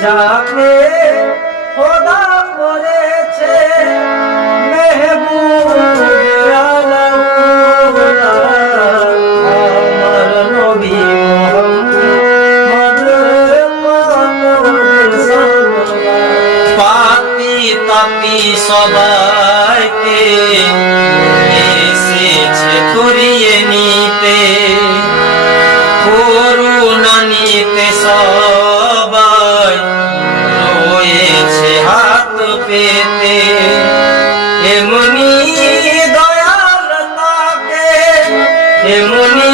যাকে খোদা করেছে সবাইকে এসেছে করিয়ে নিতে পেতে। এমনি দয়ালতাকে এমনি